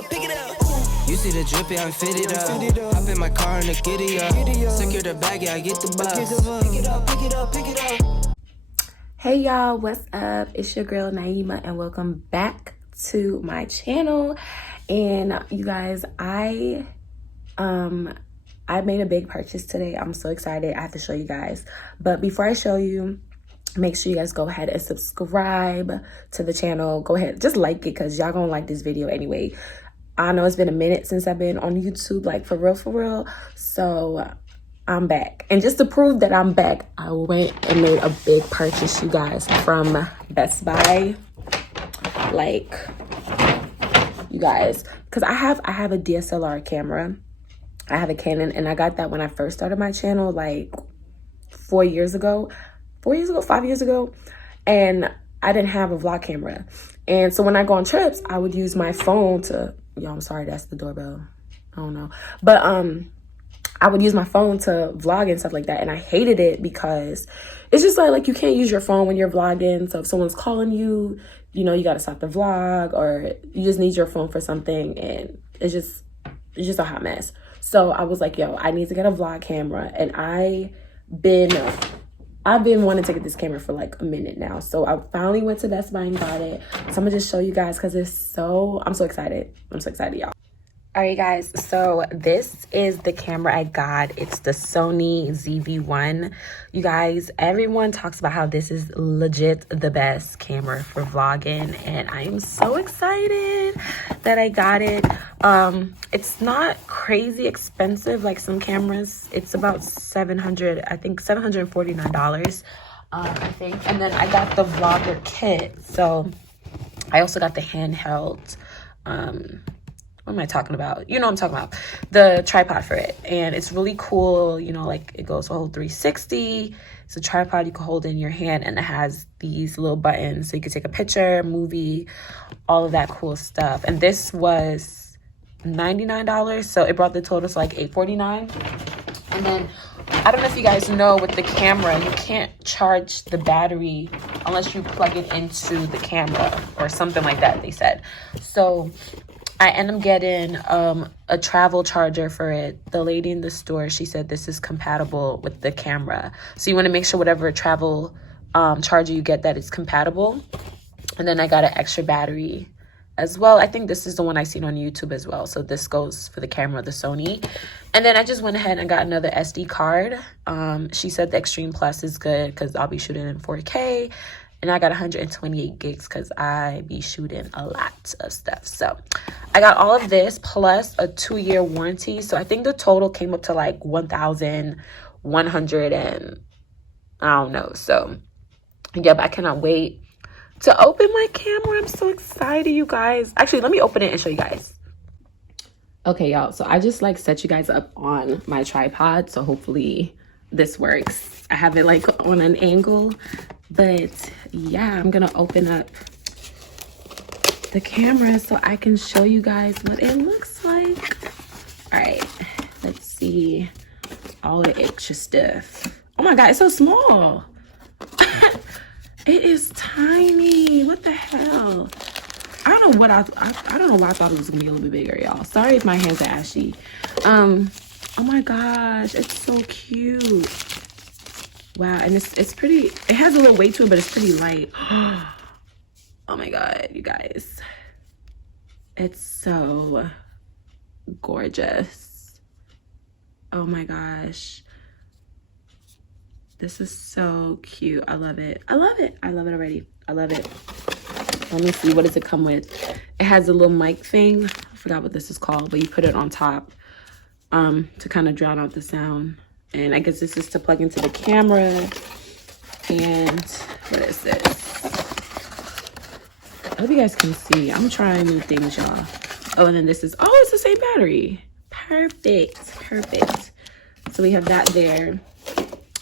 up, pick it up. You see the drip, yeah, I'm fitted up. Hop in my car and the giddy up. Secure the bag, yeah, I get the bus. Pick it up, pick it up, pick it up. Hey y'all, what's up? It's your girl Naima and welcome back to my channel. And you guys, I made a big purchase today. I'm so excited. I have to show you guys. But before I show you, make sure you guys go ahead and subscribe to the channel. Go ahead, just like it because y'all gonna like this video anyway. I know it's been a minute since I've been on YouTube, like for real. So I'm back. And just to prove that I'm back, I went and made a big purchase, you guys, from Best Buy. Like, you guys, because I have a DSLR camera. I have a Canon, and I got that when I first started my channel, like 5 years ago. And I didn't have a vlog camera. And so when I go on trips, I would use my phone to, yo, I'm sorry, that's the doorbell. I don't know. But I would use my phone to vlog and stuff like that. And I hated it because it's just like you can't use your phone when you're vlogging. So if someone's calling you, you know, you got to stop the vlog, or you just need your phone for something. And it's just a hot mess. So I was like, yo, I need to get a vlog camera. And I've been wanting to get this camera for like a minute now. So I finally went to Best Buy and got it. So I'm gonna just show you guys because I'm so excited. I'm so excited, y'all. All right, guys, so this is the camera I got. It's the SONY ZV-1. You guys, everyone talks about how this is legit the best camera for vlogging, and I am so excited that I got it. It's not crazy expensive like some cameras. It's about $749, I think. And then I got the vlogger kit. So I also got the handheld, what am I talking about? You know what I'm talking about. The tripod for it. And it's really cool. You know, like it goes a whole 360. It's a tripod you can hold in your hand, and it has these little buttons. So you can take a picture, movie, all of that cool stuff. And this was $99. So it brought the total to like $849. And then I don't know if you guys know, with the camera, you can't charge the battery unless you plug it into the camera or something like that, they said. So I end up getting a travel charger for it. The lady in the store, she said this is compatible with the camera. So you want to make sure whatever travel charger you get, that it's compatible. And then I got an extra battery as well. I think this is the one I seen on YouTube as well. So this goes for the camera, the Sony. And then I just went ahead and got another SD card. She said the Extreme Plus is good because I'll be shooting in 4K. And I got 128 gigs because I be shooting a lot of stuff. So I got all of this plus a 2-year warranty. So I think the total came up to like 1,100 and I don't know. So yeah, but I cannot wait to open my camera. I'm so excited, you guys. Actually, let me open it and show you guys. Okay, y'all. So I just like set you guys up on my tripod. So hopefully this works. I have it like on an angle. But yeah, I'm gonna open up the camera so I can show you guys what it looks like. All right, let's see all the extra stuff. Oh my God, it's so small. It is tiny. What the hell? I don't know what I don't know why I thought it was gonna be a little bit bigger, y'all. Sorry if my hands are ashy. Oh my gosh, it's so cute. Wow, and it's pretty, it has a little weight to it, but it's pretty light. Oh my God, you guys. It's so gorgeous. Oh my gosh. This is so cute. I love it. I love it. I love it already. I love it. Let me see, what does it come with? It has a little mic thing. I forgot what this is called, but you put it on top to kind of drown out the sound. And I guess this is to plug into the camera. And what is this? I hope you guys can see. I'm trying new things, y'all. Oh, and then this is, oh, it's the same battery. Perfect. So we have that there.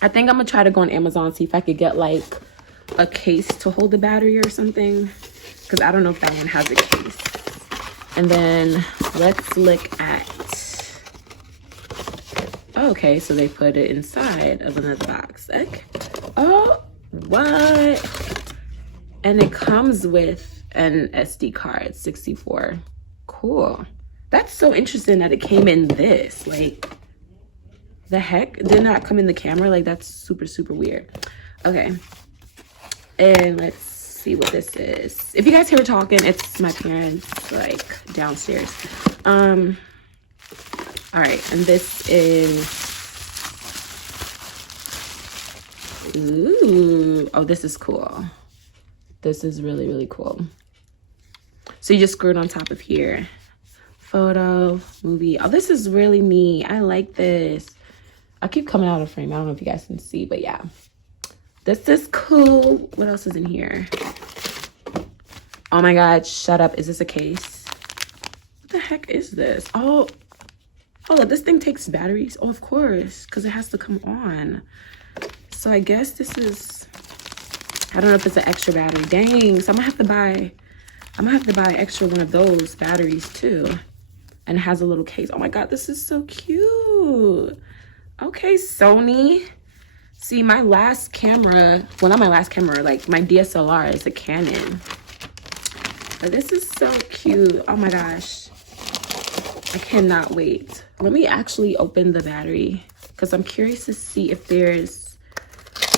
I think I'm gonna try to go on Amazon, see if I could get like a case to hold the battery or something. Because I don't know if that one has a case. And then let's look at, okay, so they put it inside of another box. Okay. Oh, what? And it comes with an SD card, 64. cool. That's so interesting that it came in this. Like, the heck? It did not come in the camera. Like, that's super, super weird. Okay. And let's see what this is. If you guys hear talking, it's my parents, like, downstairs. All right. And this is... Ooh. Oh, this is cool. This is really, really cool. So you just screw it on top of here. Photo, movie. Oh, this is really neat. I like this. I keep coming out of frame. I don't know if you guys can see, but yeah. This is cool. What else is in here? Oh my God, shut up. Is this a case? What the heck is this? Oh, this thing takes batteries. Oh, of course, because it has to come on. So I guess this is, I don't know if it's an extra battery. Dang, so I'm gonna have to buy extra one of those batteries too. And it has a little case. Oh my God, this is so cute. Okay, Sony. See, my last camera, well, not my last camera, like my DSLR is a Canon. But this is so cute. Oh my gosh. I cannot wait. Let me actually open the battery because I'm curious to see if there's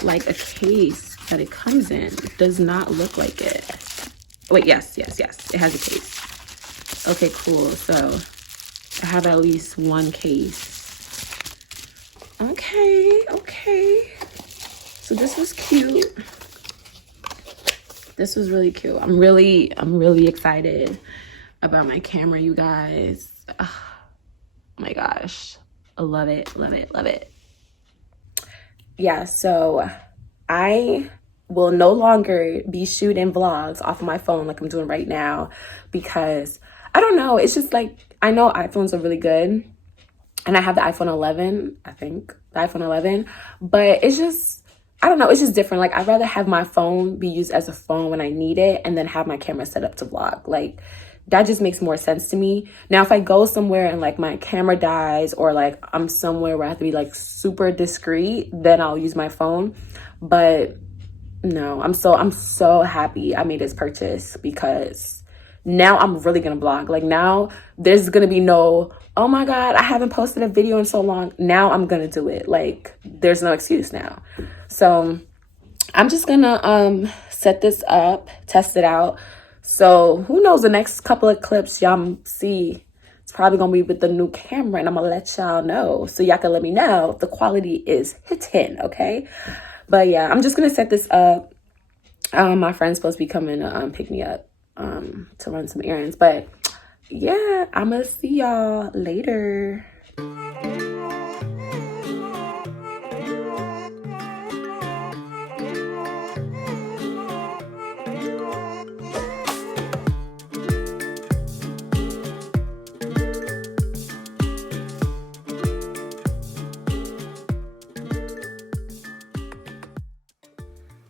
like a case that it comes in. It does not look like it. Wait, yes. It has a case. Okay, cool. So I have at least one case. Okay. So this was cute. This was really cute. I'm really excited about my camera, you guys. Oh my gosh. I love it. Yeah, so I will no longer be shooting vlogs off of my phone like I'm doing right now because I don't know, it's just like, I know iPhones are really good and I have the iPhone 11, I think, the iPhone 11, but it's just, I don't know, it's just different. Like, I'd rather have my phone be used as a phone when I need it and then have my camera set up to vlog. Like, that just makes more sense to me. Now, if I go somewhere and like my camera dies or like I'm somewhere where I have to be like super discreet, then I'll use my phone. But no, I'm so happy I made this purchase because now I'm really gonna vlog. Like, now there's gonna be no, oh my God, I haven't posted a video in so long. Now I'm gonna do it. Like, there's no excuse now. So I'm just gonna set this up, test it out. So who knows, the next couple of clips y'all see, it's probably gonna be with the new camera and I'm gonna let y'all know so y'all can let me know if the quality is hitting, okay? But yeah, I'm just gonna set this up. My friend's supposed to be coming to pick me up to run some errands. But yeah, I'm gonna see y'all later.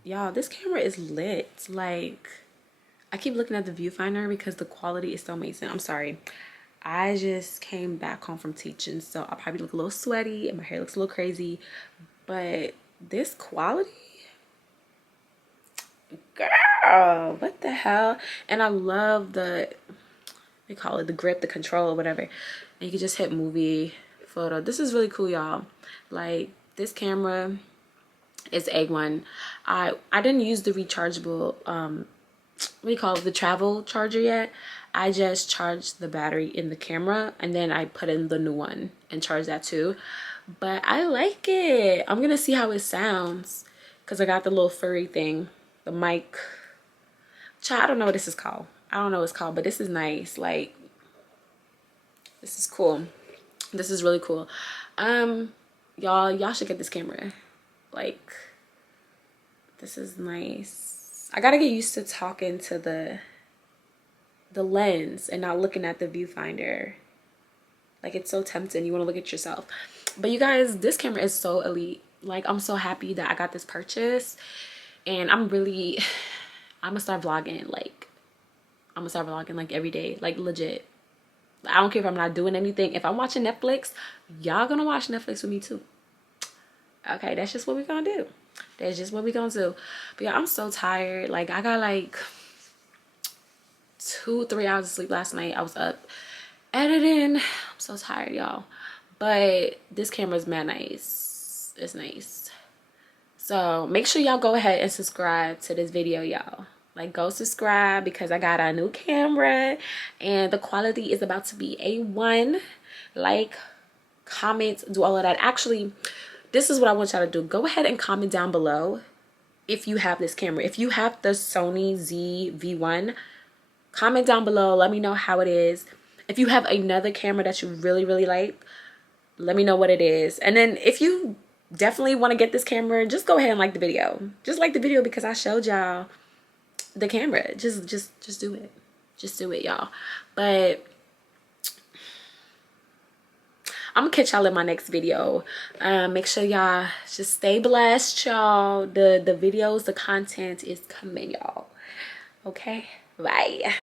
Y'all, this camera is lit. Like, I keep looking at the viewfinder because the quality is so amazing. I'm sorry. I just came back home from teaching, so I'll probably look a little sweaty and my hair looks a little crazy. But this quality, girl, what the hell? And I love they call it the grip, the control, whatever. And you can just hit movie, photo. This is really cool, y'all. Like, this camera is A1. I didn't use the rechargeable what do you call it, the travel charger yet. I just charged the battery in the camera and then I put in the new one and charge that too. But I like it. I'm gonna see how it sounds because I got the little furry thing, the mic. I don't know what this is called. I don't know what it's called, but this is nice. Like, this is cool. This is really cool. Y'all should get this camera. Like, this is nice. I gotta get used to talking to the lens and not looking at the viewfinder. Like, it's so tempting. You want to look at yourself. But you guys, this camera is so elite. Like, I'm so happy that I got this purchase. And I'm gonna start vlogging. Like, I'm gonna start vlogging like every day. Like, legit. I don't care if I'm not doing anything. If I'm watching Netflix, y'all gonna watch Netflix with me too. Okay, that's just what we're gonna do. That's just what we're gonna do. But yeah, I'm so tired. Like, I got like 2-3 hours of sleep last night. I was up editing. I'm so tired, y'all. But this camera is mad nice. It's nice. So make sure y'all go ahead and subscribe to this video, y'all. Like, go subscribe because I got a new camera and the quality is about to be A1. Like, comment, do all of that. Actually, this is what I want y'all to do. Go ahead and comment down below if you have this camera. If you have the Sony ZV-1, comment down below. Let me know how it is. If you have another camera that you really, really like, let me know what it is. And then if you definitely want to get this camera, just go ahead and like the video. Just like the video because I showed y'all the camera. Just do it. Just do it, y'all. But I'm gonna catch y'all in my next video. Make sure y'all just stay blessed, y'all. The videos, the content is coming, y'all. Okay, bye.